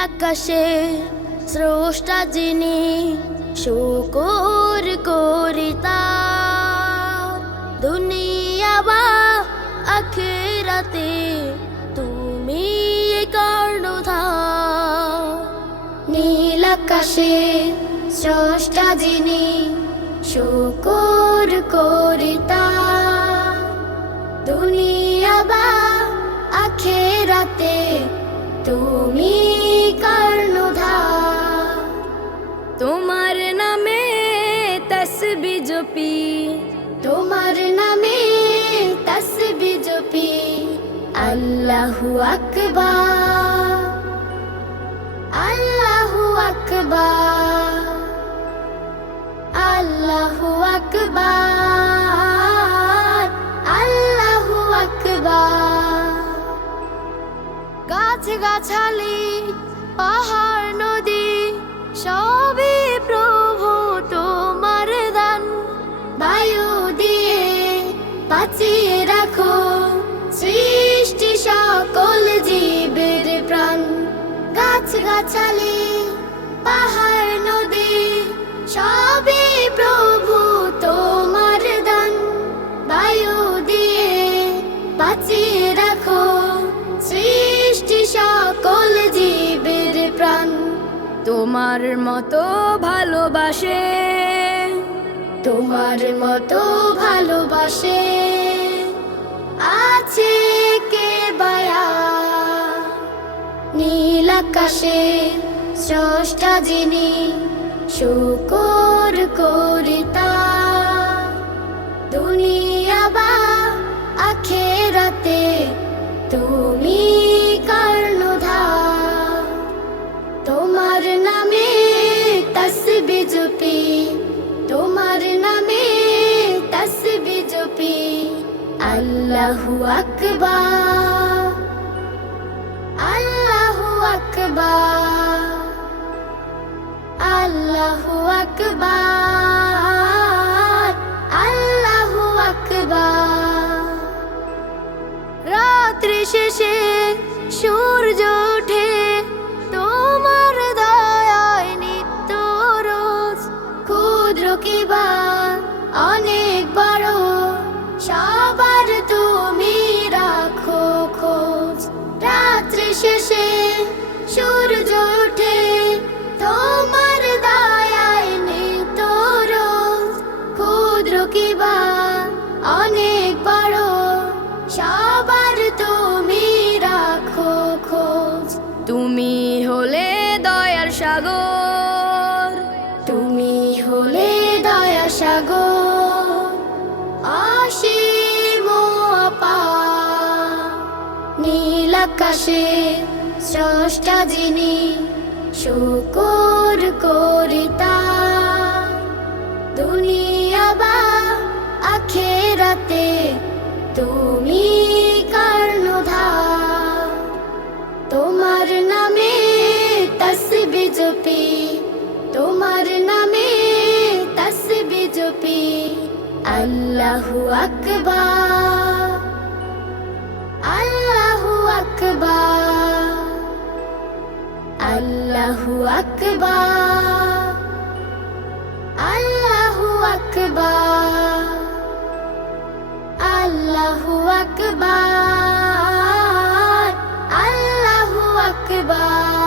আকাশে স্রষ্টা যিনি শুকর করি তার দুনিয়া বা আখিরাতে তুমি কর্ণধার নীল আকাশে স্রষ্টা যিনি শুকর করি তার দুনিয়া বা আখিরাতে তুমি কর্ণধার তোমার নামে তসবিহ জপি তোমার নামে তসবিহ জপি আল্লাহু আকবার আল্লাহু আকবার আল্লাহু আকবার আল্লাহু আকবার গাছ গাছালি পাহাড় নদী সবই প্রভু তোমার দান বায়ু দিয়ে বাঁচিয়ে রাখো সৃষ্টি সকল জীবের প্রাণ গাছ গাছালি পাহাড় নদী সবই প্রভু তোমার দান বায়ু দিয়ে বাঁচিয়ে রাখো সৃষ্টি সকল জীবের প্রাণ তোমার মতো ভালোবাসে তোমার মতো ভালোবাসে আছে কে বায়া নীল আকাশে স্রষ্টা যিনি শুকর করি তার দুনিয়া বা আখিরাতে তুমি কর্ণধার তোমার নামে তসবিহ জপি তোমার নামে তসবিহ জপি আল্লাহু আকবার আল্লাহু আকবার আল্লাহু আকবার আল্লাহু আকবার রাত্রি শেষে সূর্য ওঠে তোমার দয়ায় নিত্য রোজ ক্ষুদ্র কিবা অনেক বড় সবার তুমি রাখো খোঁজ রাত্রি শেষে সূর্য ওঠে তোমার দয়ায় নিত্য রোজ ক্ষুদ্র কিবা অনেক বড় সবার তুমি রাখো খোঁজ তুমি হলে দয়ার সাগর তুমি হলে দয়ার সাগর অসীম অপার নীল আকাশে স্রষ্টা যিনি শুকর করি তার দুনিয়া বা আখিরাতে তুমি কর্ণধার তোমার নামে তসবিহ জপি তোমার নামে তসবিহ জপি আল্লাহু আকবার আল্লাহু আকবার আল্লাহু আকবার আল্লাহু আকবার আল্লাহু আকবার আল্লাহু আকবার